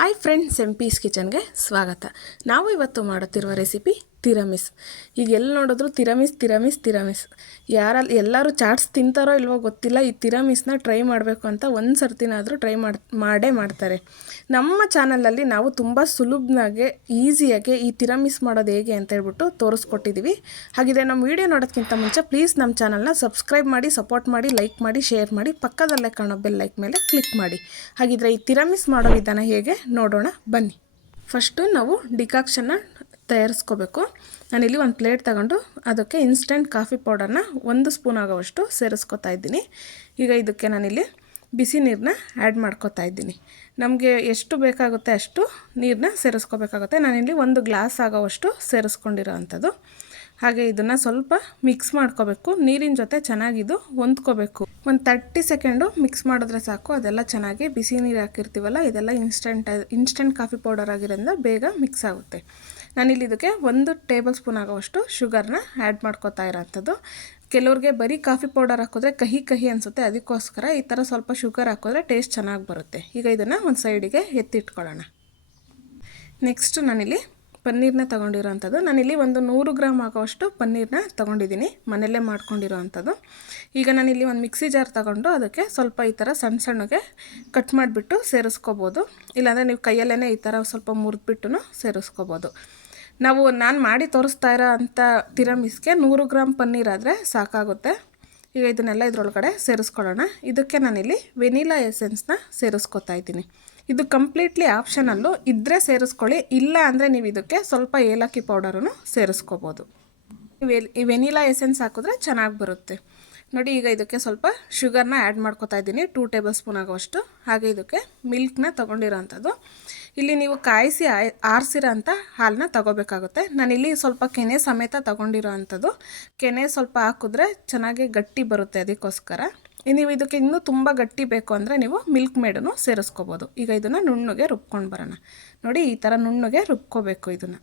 Hi friends, piece ಕಿಚನ್ಗೆ ಸ್ವಾಗತ. ನಾವು ಇವತ್ತು ಮಾಡುತ್ತಿರುವ ರೆಸಿಪಿ ತಿರಮಿಸ್. ಈಗ ಎಲ್ಲಿ ನೋಡಿದ್ರು ತಿರಮಿಸ್. ಎಲ್ಲರೂ ಚಾಟ್ಸ್ ತಿಂತಾರೋ ಇಲ್ವೋ ಗೊತ್ತಿಲ್ಲ, ಈ ತಿರಮಿಸ್ನ ಟ್ರೈ ಮಾಡಬೇಕು ಅಂತ ಒಂದು ಸರ್ತಿನಾದರೂ ಟ್ರೈ ಮಾಡೇ ಮಾಡ್ತಾರೆ. ನಮ್ಮ ಚಾನಲಲ್ಲಿ ನಾವು ತುಂಬ ಸುಲಭನಾಗೆ ಈಸಿಯಾಗೆ ಈ ತಿರಮಿಸ್ ಮಾಡೋದು ಹೇಗೆ ಅಂತ ಹೇಳ್ಬಿಟ್ಟು ತೋರಿಸ್ಕೊಟ್ಟಿದ್ದೀವಿ. ಹಾಗಿದ್ರೆ ನಮ್ಮ ವಿಡಿಯೋ ನೋಡೋದಕ್ಕಿಂತ ಮುಂಚೆ ಪ್ಲೀಸ್ ನಮ್ಮ ಚಾನಲ್ನ ಸಬ್ಸ್ಕ್ರೈಬ್ ಮಾಡಿ, ಸಪೋರ್ಟ್ ಮಾಡಿ, ಲೈಕ್ ಮಾಡಿ, ಶೇರ್ ಮಾಡಿ, ಪಕ್ಕದಲ್ಲೇ ಕಾಣೋ ಬೆಲ್ ಲೈಕ್ ಮೇಲೆ ಕ್ಲಿಕ್ ಮಾಡಿ. ಹಾಗಿದ್ರೆ ಈ ತಿರಮಿಸ್ ಮಾಡೋ ವಿಧಾನ ಹೇಗೆ ನೋಡೋಣ ಬನ್ನಿ. ಫಸ್ಟು ನಾವು ಡಿಕಾಕ್ಷನ್ನ ತಯಾರಿಸ್ಕೋಬೇಕು. ನಾನಿಲ್ಲಿ ಒಂದು ಪ್ಲೇಟ್ ತಗೊಂಡು ಅದಕ್ಕೆ ಇನ್ಸ್ಟೆಂಟ್ ಕಾಫಿ ಪೌಡರ್ನ 1 ಸ್ಪೂನ್ ಆಗೋವಷ್ಟು ಸೇರಿಸ್ಕೊತಾ ಇದ್ದೀನಿ. ಈಗ ಇದಕ್ಕೆ ನಾನಿಲ್ಲಿ ಬಿಸಿ ನೀರನ್ನ ಆ್ಯಡ್ ಮಾಡ್ಕೊತಾ ಇದ್ದೀನಿ. ನಮಗೆ ಎಷ್ಟು ಬೇಕಾಗುತ್ತೆ ಅಷ್ಟು ನೀರನ್ನ ಸೇರಿಸ್ಕೋಬೇಕಾಗುತ್ತೆ. ನಾನಿಲ್ಲಿ 1 ಗ್ಲಾಸ್ ಆಗೋವಷ್ಟು ಸೇರಿಸ್ಕೊಂಡಿರೋ ಅಂಥದ್ದು. ಹಾಗೆ ಇದನ್ನು ಸ್ವಲ್ಪ ಮಿಕ್ಸ್ ಮಾಡ್ಕೋಬೇಕು. ನೀರಿನ ಜೊತೆ ಚೆನ್ನಾಗಿದು ಹೊಂದ್ಕೋಬೇಕು. ಒಂದು 30 ಸೆಕೆಂಡು ಮಿಕ್ಸ್ ಮಾಡಿದ್ರೆ ಸಾಕು. ಅದೆಲ್ಲ ಚೆನ್ನಾಗಿ ಬಿಸಿ ನೀರು ಹಾಕಿರ್ತೀವಲ್ಲ, ಇದೆಲ್ಲ ಇನ್ಸ್ಟೆಂಟ್ ಕಾಫಿ ಪೌಡರ್ ಆಗಿರೋದ್ರಿಂದ ಬೇಗ ಮಿಕ್ಸ್ ಆಗುತ್ತೆ. ನಾನಿಲ್ಲಿ ಇದಕ್ಕೆ 1 ಟೇಬಲ್ ಸ್ಪೂನ್ ಆಗೋವಷ್ಟು ಶುಗರ್ನ ಆ್ಯಡ್ ಮಾಡ್ಕೋತಾ ಇರೋಂಥದ್ದು. ಕೆಲವ್ರಿಗೆ ಬರೀ ಕಾಫಿ ಪೌಡರ್ ಹಾಕಿದ್ರೆ ಕಹಿ ಅನಿಸುತ್ತೆ, ಅದಕ್ಕೋಸ್ಕರ ಈ ಥರ ಸ್ವಲ್ಪ ಶುಗರ್ ಹಾಕಿದ್ರೆ ಟೇಸ್ಟ್ ಚೆನ್ನಾಗಿ ಬರುತ್ತೆ. ಈಗ ಇದನ್ನು ಒಂದು ಸೈಡಿಗೆ ಎತ್ತಿಟ್ಕೊಳ್ಳೋಣ. ನೆಕ್ಸ್ಟು ನಾನಿಲ್ಲಿ ಪನ್ನೀರನ್ನ ತೊಗೊಂಡಿರೋ ಅಂಥದ್ದು. ನಾನಿಲ್ಲಿ ಒಂದು 100 ಗ್ರಾಮ್ ಆಗೋವಷ್ಟು ಪನ್ನೀರನ್ನ ತೊಗೊಂಡಿದ್ದೀನಿ, ಮನೆಯಲ್ಲೇ ಮಾಡ್ಕೊಂಡಿರೋ ಅಂಥದ್ದು. ಈಗ ನಾನಿಲ್ಲಿ ಒಂದು ಮಿಕ್ಸಿ ಜಾರ್ ತೊಗೊಂಡು ಅದಕ್ಕೆ ಸ್ವಲ್ಪ ಈ ಥರ ಸಣ್ಣಗೆ ಕಟ್ ಮಾಡಿಬಿಟ್ಟು ಸೇರಿಸ್ಕೋಬೋದು. ಇಲ್ಲಾಂದರೆ ನೀವು ಕೈಯಲ್ಲೇ ಈ ಥರ ಸ್ವಲ್ಪ ಮುರಿದ್ಬಿಟ್ಟು ಸೇರಿಸ್ಕೋಬೋದು. ನಾನು ಮಾಡಿ ತೋರಿಸ್ತಾ ಇರೋ ಅಂಥ ತಿರಮಿಸ್ಗೆ 100 ಗ್ರಾಮ್ ಪನ್ನೀರ್ ಆದರೆ ಸಾಕಾಗುತ್ತೆ. ಈಗ ಇದನ್ನೆಲ್ಲ ಇದರೊಳಗಡೆ ಸೇರಿಸ್ಕೊಳ್ಳೋಣ. ಇದಕ್ಕೆ ನಾನಿಲ್ಲಿ ವೆನಿಲಾ ಎಸೆನ್ಸ್ನ ಸೇರಿಸ್ಕೊತಾ ಇದ್ದೀನಿ. ಇದು ಕಂಪ್ಲೀಟ್ಲಿ ಆಪ್ಷನಲ್ಲು, ಇದ್ದರೆ ಸೇರಿಸ್ಕೊಳ್ಳಿ, ಇಲ್ಲ ಅಂದರೆ ನೀವು ಇದಕ್ಕೆ ಸ್ವಲ್ಪ ಏಲಕ್ಕಿ ಪೌಡರನ್ನು ಸೇರಿಸ್ಕೋಬೋದು. ಈ ವೆನಿಲಾ ಎಸೆನ್ಸ್ ಹಾಕಿದ್ರೆ ಚೆನ್ನಾಗಿ ಬರುತ್ತೆ ನೋಡಿ. ಈಗ ಇದಕ್ಕೆ ಸ್ವಲ್ಪ ಶುಗರ್ನ ಆ್ಯಡ್ ಮಾಡ್ಕೊತಾ ಇದ್ದೀನಿ, 2 ಟೇಬಲ್ ಸ್ಪೂನ್ ಆಗೋವಷ್ಟು. ಹಾಗೆ ಇದಕ್ಕೆ ಮಿಲ್ಕ್ನ ತೊಗೊಂಡಿರೋ ಅಂಥದ್ದು. ಇಲ್ಲಿ ನೀವು ಕಾಯಿಸಿ ಆರಿಸಿರೋ ಅಂಥ ಹಾಲನ್ನ ತೊಗೋಬೇಕಾಗುತ್ತೆ. ನಾನಿಲ್ಲಿ ಸ್ವಲ್ಪ ಕೆನೆ ಸಮೇತ ತೊಗೊಂಡಿರೋ ಅಂಥದ್ದು. ಕೆನೆ ಸ್ವಲ್ಪ ಹಾಕಿದ್ರೆ ಚೆನ್ನಾಗಿ ಗಟ್ಟಿ ಬರುತ್ತೆ, ಅದಕ್ಕೋಸ್ಕರ. ನೀವು ಇದಕ್ಕೆ ಇನ್ನೂ ತುಂಬ ಗಟ್ಟಿ ಬೇಕು ಅಂದರೆ ನೀವು ಮಿಲ್ಕ್ ಮೇಡನ್ನು ಸೇರಿಸ್ಕೋಬೋದು. ಈಗ ಇದನ್ನು ನುಣ್ಣಗೆ ರುಬ್ಕೊಂಡು ಬರೋಣ. ನೋಡಿ, ಈ ಥರ ನುಣ್ಣಗೆ ರುಬ್ಕೋಬೇಕು ಇದನ್ನು.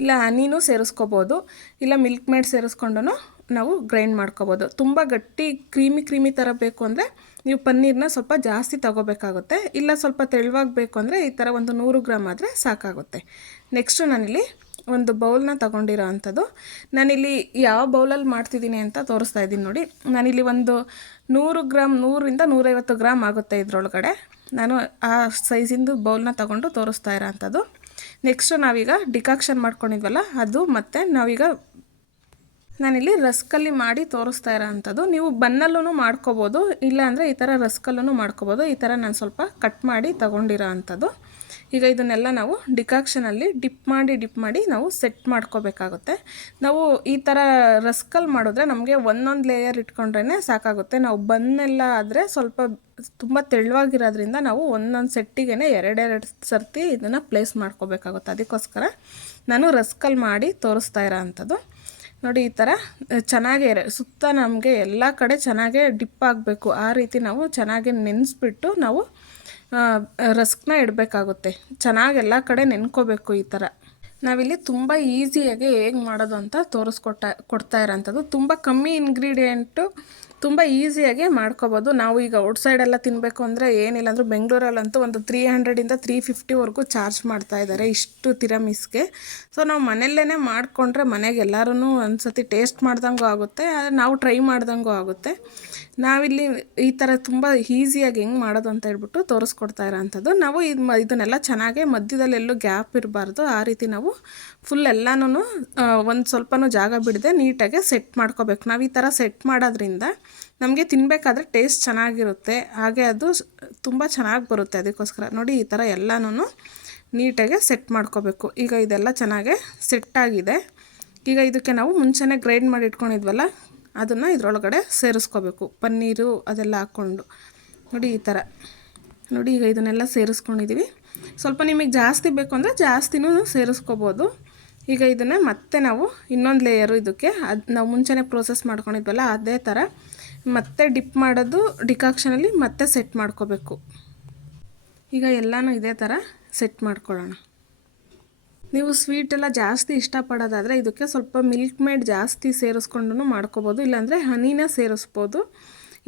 ಇಲ್ಲ ಹನಿನೂ ಸೇರಿಸ್ಕೋಬೋದು, ಇಲ್ಲ ಮಿಲ್ಕ್ ಮೇಡ್ ಸೇರಿಸ್ಕೊಂಡು ನಾವು ಗ್ರೈಂಡ್ ಮಾಡ್ಕೋಬೋದು. ತುಂಬ ಗಟ್ಟಿ ಕ್ರೀಮಿ ಥರ ಬೇಕು ಅಂದರೆ ನೀವು ಪನ್ನೀರನ್ನ ಸ್ವಲ್ಪ ಜಾಸ್ತಿ ತೊಗೋಬೇಕಾಗುತ್ತೆ. ಇಲ್ಲ ಸ್ವಲ್ಪ ತೆಳುವಾಗಿ ಬೇಕು ಅಂದರೆ ಈ ಥರ ಒಂದು 100 ಗ್ರಾಮ್ ಆದರೆ ಸಾಕಾಗುತ್ತೆ. ನೆಕ್ಸ್ಟು ನಾನಿಲ್ಲಿ ಒಂದು ಬೌಲ್ನ ತೊಗೊಂಡಿರೋ ಅಂಥದ್ದು. ನಾನಿಲ್ಲಿ ಯಾವ ಬೌಲಲ್ಲಿ ಮಾಡ್ತಿದ್ದೀನಿ ಅಂತ ತೋರಿಸ್ತಾ ಇದ್ದೀನಿ ನೋಡಿ. ನಾನಿಲ್ಲಿ ಒಂದು 100 ಗ್ರಾಮ್, 100ರಿಂದ 150 ಗ್ರಾಮ್ ಆಗುತ್ತೆ ಇದರೊಳಗಡೆ. ನಾನು ಆ ಸೈಜಿಂದು ಬೌಲ್ನ ತೊಗೊಂಡು ತೋರಿಸ್ತಾ ಇರೋ ಅಂಥದ್ದು. ನೆಕ್ಸ್ಟು ನಾವೀಗ ಡಿಕಾಕ್ಷನ್ ಮಾಡ್ಕೊಂಡಿದ್ವಲ್ಲ ಅದು, ಮತ್ತು ನಾನಿಲ್ಲಿ ರಸ್ಕಲ್ಲಿ ಮಾಡಿ ತೋರಿಸ್ತಾ ಇರೋ ಅಂಥದ್ದು. ನೀವು ಬನ್ನಲ್ಲೂ ಮಾಡ್ಕೋಬೋದು, ಇಲ್ಲಾಂದರೆ ಈ ಥರ ರಸ್ಕಲ್ಲೂ ಮಾಡ್ಕೋಬೋದು. ಈ ಥರ ನಾನು ಸ್ವಲ್ಪ ಕಟ್ ಮಾಡಿ ತೊಗೊಂಡಿರೋ ಅಂಥದ್ದು. ಈಗ ಇದನ್ನೆಲ್ಲ ನಾವು ಡಿಕಾಕ್ಷನಲ್ಲಿ ಡಿಪ್ ಮಾಡಿ ನಾವು ಸೆಟ್ ಮಾಡ್ಕೋಬೇಕಾಗುತ್ತೆ. ನಾವು ಈ ಥರ ರಸ್ಕಲ್ಲಿ ಮಾಡಿದ್ರೆ ನಮಗೆ ಒಂದೊಂದು ಲೇಯರ್ ಇಟ್ಕೊಂಡ್ರೇ ಸಾಕಾಗುತ್ತೆ. ನಾವು ಬನ್ನೆಲ್ಲ ಆದರೆ ಸ್ವಲ್ಪ ತುಂಬ ತೆಳುವಾಗಿರೋದ್ರಿಂದ ನಾವು ಒಂದೊಂದು ಸೆಟ್ಟಿಗೆ 2 ಸರ್ತಿ ಇದನ್ನು ಪ್ಲೇಸ್ ಮಾಡ್ಕೋಬೇಕಾಗುತ್ತೆ. ಅದಕ್ಕೋಸ್ಕರ ನಾನು ರಸ್ಕಲ್ಲಿ ಮಾಡಿ ತೋರಿಸ್ತಾ ಇರೋ ಅಂಥದ್ದು. ನೋಡಿ, ಈ ಥರ ಚೆನ್ನಾಗಿ ಸುತ್ತ ನಮಗೆ ಎಲ್ಲ ಕಡೆ ಚೆನ್ನಾಗೇ ಡಿಪ್ ಆಗಬೇಕು. ಆ ರೀತಿ ನಾವು ಚೆನ್ನಾಗಿ ನೆನೆಸ್ಬಿಟ್ಟು ನಾವು ರಸ್ಕ್ನ ಇಡಬೇಕಾಗುತ್ತೆ. ಚೆನ್ನಾಗಿ ಎಲ್ಲ ಕಡೆ ನೆನ್ಕೋಬೇಕು. ಈ ಥರ ನಾವಿಲ್ಲಿ ತುಂಬ ಈಸಿಯಾಗಿ ಹೇಗೆ ಮಾಡೋದು ಅಂತ ಕೊಡ್ತಾ ಇರೋಂಥದ್ದು. ತುಂಬ ಕಮ್ಮಿ ಇಂಗ್ರೀಡಿಯೆಂಟು, ತುಂಬ ಈಸಿಯಾಗಿ ಮಾಡ್ಕೋಬೋದು. ನಾವು ಈಗ ಔಟ್ಸೈಡೆಲ್ಲ ತಿನ್ನಬೇಕು ಅಂದರೆ ಏನಿಲ್ಲ ಅಂದರೂ ಬೆಂಗಳೂರಲ್ಲಂತೂ ಒಂದು 300ರಿಂದ 350ವರೆಗೂ ಚಾರ್ಜ್ ಮಾಡ್ತಾಯಿದ್ದಾರೆ ಇಷ್ಟು ತಿರಮಿಸ್ಗೆ. ಸೊ ನಾವು ಮನೆಯಲ್ಲೇ ಮಾಡಿಕೊಂಡ್ರೆ ಮನೆಗೆ ಎಲ್ಲರೂ ಒಂದು ಸತಿ ಟೇಸ್ಟ್ ಮಾಡ್ದಂಗೂ ಆಗುತ್ತೆ, ನಾವು ಟ್ರೈ ಮಾಡ್ದಂಗೂ ಆಗುತ್ತೆ. ನಾವಿಲ್ಲಿ ಈ ಥರ ತುಂಬ ಈಸಿಯಾಗಿ ಹೆಂಗೆ ಮಾಡೋದು ಅಂತ ಹೇಳ್ಬಿಟ್ಟು ತೋರಿಸ್ಕೊಡ್ತಾ ಇರೋ ಅಂಥದ್ದು. ನಾವು ಇದನ್ನೆಲ್ಲ ಚೆನ್ನಾಗಿ ಮಧ್ಯದಲ್ಲಿ ಎಲ್ಲೂ ಗ್ಯಾಪ್ ಇರಬಾರ್ದು, ಆ ರೀತಿ ನಾವು ಫುಲ್ ಎಲ್ಲನೂ ಒಂದು ಸ್ವಲ್ಪನೂ ಜಾಗ ಬಿಡದೆ ನೀಟಾಗಿ ಸೆಟ್ ಮಾಡ್ಕೋಬೇಕು. ನಾವು ಈ ಥರ ಸೆಟ್ ಮಾಡೋದ್ರಿಂದ ನಮಗೆ ತಿನ್ನಬೇಕಾದ್ರೆ ಟೇಸ್ಟ್ ಚೆನ್ನಾಗಿರುತ್ತೆ, ಹಾಗೆ ಅದು ತುಂಬ ಚೆನ್ನಾಗಿ ಬರುತ್ತೆ. ಅದಕ್ಕೋಸ್ಕರ ನೋಡಿ, ಈ ಥರ ಎಲ್ಲನೂ ನೀಟಾಗಿ ಸೆಟ್ ಮಾಡ್ಕೋಬೇಕು. ಈಗ ಇದೆಲ್ಲ ಚೆನ್ನಾಗಿ ಸೆಟ್ಟಾಗಿದೆ. ಈಗ ಇದಕ್ಕೆ ನಾವು ಮುಂಚೆನೇ ಗ್ರೈಂಡ್ ಮಾಡಿ ಇಟ್ಕೊಂಡಿದ್ವಲ್ಲ ಅದನ್ನು ಇದರೊಳಗಡೆ ಸೇರಿಸ್ಕೋಬೇಕು. ಪನ್ನೀರು ಅದೆಲ್ಲ ಹಾಕ್ಕೊಂಡು ನೋಡಿ, ಈ ಥರ ನೋಡಿ. ಈಗ ಇದನ್ನೆಲ್ಲ ಸೇರಿಸ್ಕೊಂಡಿದ್ದೀವಿ. ಸ್ವಲ್ಪ ನಿಮಗೆ ಜಾಸ್ತಿ ಬೇಕು ಅಂದರೆ ಜಾಸ್ತಿನೂ ಸೇರಿಸ್ಕೋಬೋದು. ಈಗ ಇದನ್ನು ಮತ್ತೆ ನಾವು ಇನ್ನೊಂದು ಲೇಯರು ಇದಕ್ಕೆ ನಾವು ಮುಂಚೆನೇ ಪ್ರೋಸೆಸ್ ಮಾಡ್ಕೊಂಡಿದ್ವಲ್ಲ ಅದೇ ಥರ ಮತ್ತೆ ಡಿಪ್ ಮಾಡೋದು ಡಿಕಾಕ್ಷನಲ್ಲಿ ಮತ್ತೆ ಸೆಟ್ ಮಾಡ್ಕೋಬೇಕು. ಈಗ ಎಲ್ಲನೂ ಇದೇ ಥರ ಸೆಟ್ ಮಾಡ್ಕೊಳ್ಳೋಣ. ನೀವು ಸ್ವೀಟೆಲ್ಲ ಜಾಸ್ತಿ ಇಷ್ಟಪಡೋದಾದರೆ ಇದಕ್ಕೆ ಸ್ವಲ್ಪ ಮಿಲ್ಕ್ ಮೇಡ್ ಜಾಸ್ತಿ ಸೇರಿಸ್ಕೊಂಡು ಮಾಡ್ಕೋಬೋದು, ಇಲ್ಲಾಂದರೆ ಹನಿನ ಸೇರಿಸ್ಬೋದು.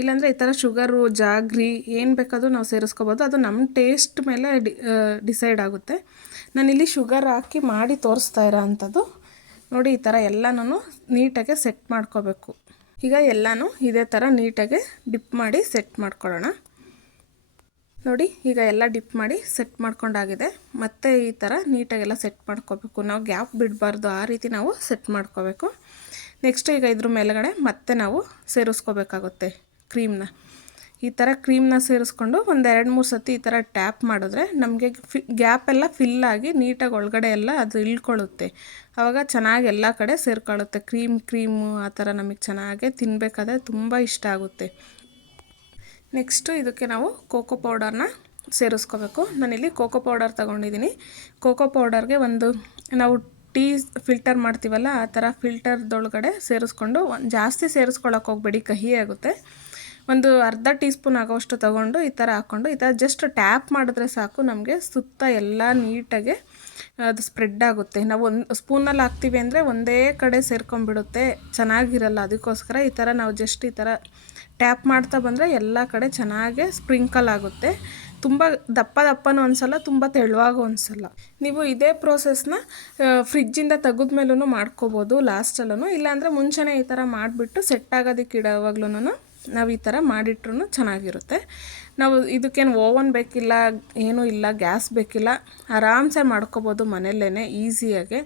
ಇಲ್ಲಾಂದರೆ ಈ ಥರ ಶುಗರು ಜಾಗ್ರಿ ಏನು ಬೇಕಾದರೂ ನಾವು ಸೇರಿಸ್ಕೋಬೋದು. ಅದು ನಮ್ಮ ಟೇಸ್ಟ್ ಮೇಲೆ ಡಿಸೈಡ್ ಆಗುತ್ತೆ. ನಾನಿಲ್ಲಿ ಶುಗರ್ ಹಾಕಿ ಮಾಡಿ ತೋರಿಸ್ತಾ ಇರೋ ಅಂಥದ್ದು. ನೋಡಿ ಈ ಥರ ಎಲ್ಲನೂ ನೀಟಾಗಿ ಸೆಟ್ ಮಾಡ್ಕೋಬೇಕು. ಈಗ ಎಲ್ಲನೂ ಇದೇ ಥರ ನೀಟಾಗಿ ಡಿಪ್ ಮಾಡಿ ಸೆಟ್ ಮಾಡ್ಕೊಳ್ಳೋಣ. ನೋಡಿ ಈಗ ಎಲ್ಲ ಡಿಪ್ ಮಾಡಿ ಸೆಟ್ ಮಾಡ್ಕೊಂಡಾಗಿದೆ. ಮತ್ತೆ ಈ ಥರ ನೀಟಾಗೆಲ್ಲ ಸೆಟ್ ಮಾಡ್ಕೋಬೇಕು. ನಾವು ಗ್ಯಾಪ್ ಬಿಡಬಾರ್ದು, ಆ ರೀತಿ ನಾವು ಸೆಟ್ ಮಾಡ್ಕೋಬೇಕು. ನೆಕ್ಸ್ಟ್ ಈಗ ಇದ್ರ ಮೇಲ್ಗಡೆ ಮತ್ತೆ ನಾವು ಸೇರಿಸ್ಕೋಬೇಕಾಗುತ್ತೆ ಕ್ರೀಮ್ನ. ಈ ಥರ ಕ್ರೀಮ್ನ ಸೇರಿಸ್ಕೊಂಡು ಒಂದು 2-3 ಸತಿ ಈ ಥರ ಟ್ಯಾಪ್ ಮಾಡಿದ್ರೆ ನಮಗೆ ಗ್ಯಾಪೆಲ್ಲ ಫಿಲ್ಲಾಗಿ ನೀಟಾಗಿ ಒಳಗಡೆ ಎಲ್ಲ ಅದು ಇಳ್ಕೊಳ್ಳುತ್ತೆ. ಆವಾಗ ಚೆನ್ನಾಗಿ ಎಲ್ಲ ಕಡೆ ಸೇರ್ಕೊಳ್ಳುತ್ತೆ. ಕ್ರೀಮು ಆ ಥರ ನಮಗೆ ಚೆನ್ನಾಗೆ ತಿನ್ನಬೇಕಾದ್ರೆ ತುಂಬ ಇಷ್ಟ ಆಗುತ್ತೆ. ನೆಕ್ಸ್ಟು ಇದಕ್ಕೆ ನಾವು ಕೋಕೋ ಪೌಡರ್ನ ಸೇರಿಸ್ಕೋಬೇಕು. ನಾನಿಲ್ಲಿ ಕೋಕೋ ಪೌಡರ್ ತೊಗೊಂಡಿದ್ದೀನಿ. ಕೋಕೋ ಪೌಡರ್ಗೆ ಒಂದು ನಾವು ಟೀ ಫಿಲ್ಟರ್ ಮಾಡ್ತೀವಲ್ಲ ಆ ಥರ ಫಿಲ್ಟರ್ದೊಳಗಡೆ ಸೇರಿಸ್ಕೊಂಡು, ಜಾಸ್ತಿ ಸೇರಿಸ್ಕೊಳ್ಳೋಕೆ ಹೋಗಬೇಡಿ, ಕಹಿ ಆಗುತ್ತೆ. ಒಂದು ಅರ್ಧ ಟೀ ಸ್ಪೂನ್ ಆಗೋಷ್ಟು ತೊಗೊಂಡು ಈ ಥರ ಹಾಕ್ಕೊಂಡು ಈ ಥರ ಜಸ್ಟ್ ಟ್ಯಾಪ್ ಮಾಡಿದ್ರೆ ಸಾಕು, ನಮಗೆ ಸುತ್ತ ಎಲ್ಲ ನೀಟಾಗಿ ಅದು ಸ್ಪ್ರೆಡ್ ಆಗುತ್ತೆ. ನಾವು ಒಂದು ಸ್ಪೂನಲ್ಲಿ ಹಾಕ್ತೀವಿ ಅಂದರೆ ಒಂದೇ ಕಡೆ ಸೇರ್ಕೊಂಡ್ಬಿಡುತ್ತೆ, ಚೆನ್ನಾಗಿರಲ್ಲ. ಅದಕ್ಕೋಸ್ಕರ ಈ ಥರ ನಾವು ಜಸ್ಟ್ ಈ ಥರ ಟ್ಯಾಪ್ ಮಾಡ್ತಾ ಬಂದರೆ ಎಲ್ಲ ಕಡೆ ಚೆನ್ನಾಗೆ ಸ್ಪ್ರಿಂಕಲ್ ಆಗುತ್ತೆ. ತುಂಬ ದಪ್ಪನೂ ಅನಿಸಲ್ಲ, ತುಂಬ ತೆಳುವಾಗೂ ಅನಿಸಲ್ಲ. ನೀವು ಇದೇ ಪ್ರೋಸೆಸ್ನ ಫ್ರಿಜ್ಜಿಂದ ತೆಗೆದ್ಮೇಲೂ ಮಾಡ್ಕೋಬೋದು ಲಾಸ್ಟಲ್ಲೂ. ಇಲ್ಲಾಂದರೆ ಮುಂಚೆನೇ ಈ ಥರ ಮಾಡಿಬಿಟ್ಟು ಸೆಟ್ ಆಗೋದಕ್ಕೆ ಇಡೋವಾಗ್ಲೂ ನಾವು ಈ ಥರ ಮಾಡಿಟ್ರೂ ಚೆನ್ನಾಗಿರುತ್ತೆ. ನಾವು ಇದಕ್ಕೇನು ಓವನ್ ಬೇಕಿಲ್ಲ, ಏನೂ ಇಲ್ಲ, ಗ್ಯಾಸ್ ಬೇಕಿಲ್ಲ, ಆರಾಮ್ಸೆ ಮಾಡ್ಕೋಬೋದು ಮನೆಯಲ್ಲೇ ಈಸಿಯಾಗೆ.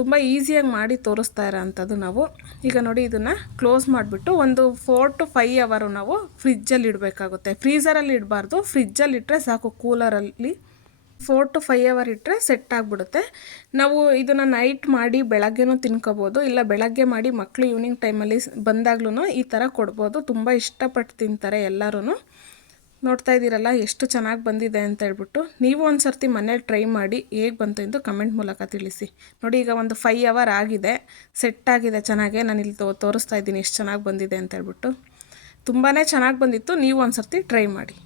ತುಂಬ ಈಸಿಯಾಗಿ ಮಾಡಿ ತೋರಿಸ್ತಾ ಇರೋ ಅಂಥದ್ದು ನಾವು. ಈಗ ನೋಡಿ ಇದನ್ನು ಕ್ಲೋಸ್ ಮಾಡಿಬಿಟ್ಟು ಒಂದು 4 to 5 ಅವರು ನಾವು ಫ್ರಿಜ್ಜಲ್ಲಿ ಇಡಬೇಕಾಗುತ್ತೆ. ಫ್ರೀಝರಲ್ಲಿ ಇಡಬಾರ್ದು, ಫ್ರಿಜ್ಜಲ್ಲಿ ಇಟ್ಟರೆ ಸಾಕು. ಕೂಲರಲ್ಲಿ 4 to 5 ಅವರ್ ಇಟ್ಟರೆ ಸೆಟ್ ಆಗಿಬಿಡುತ್ತೆ. ನಾವು ಇದನ್ನು ನೈಟ್ ಮಾಡಿ ಬೆಳಗ್ಗೆನೂ ತಿನ್ಕೋಬೋದು, ಇಲ್ಲ ಬೆಳಗ್ಗೆ ಮಾಡಿ ಮಕ್ಕಳು ಈವ್ನಿಂಗ್ ಟೈಮಲ್ಲಿ ಬಂದಾಗ್ಲೂ ಈ ಥರ ಕೊಡ್ಬೋದು. ತುಂಬ ಇಷ್ಟಪಟ್ಟು ತಿಂತಾರೆ ಎಲ್ಲರೂ. ನೋಡ್ತಾ ಇದ್ದೀರಲ್ಲ ಎಷ್ಟು ಚೆನ್ನಾಗಿ ಬಂದಿದೆ ಅಂತ ಹೇಳ್ಬಿಟ್ಟು. ನೀವು ಒಂದು ಸರ್ತಿ ಮನೇಲಿ ಟ್ರೈ ಮಾಡಿ ಹೇಗೆ ಬಂತು ಎಂದು ಕಮೆಂಟ್ ಮೂಲಕ ತಿಳಿಸಿ. ನೋಡಿ ಈಗ ಒಂದು 5 ಅವರ್ ಆಗಿದೆ, ಸೆಟ್ ಆಗಿದೆ ಚೆನ್ನಾಗೆ. ನಾನು ಇಲ್ಲಿ ತೋರಿಸ್ತಾ ಇದ್ದೀನಿ ಎಷ್ಟು ಚೆನ್ನಾಗಿ ಬಂದಿದೆ ಅಂತ ಹೇಳ್ಬಿಟ್ಟು. ತುಂಬಾ ಚೆನ್ನಾಗಿ ಬಂದಿತ್ತು. ನೀವು ಒಂದು ಸರ್ತಿ ಟ್ರೈ ಮಾಡಿ.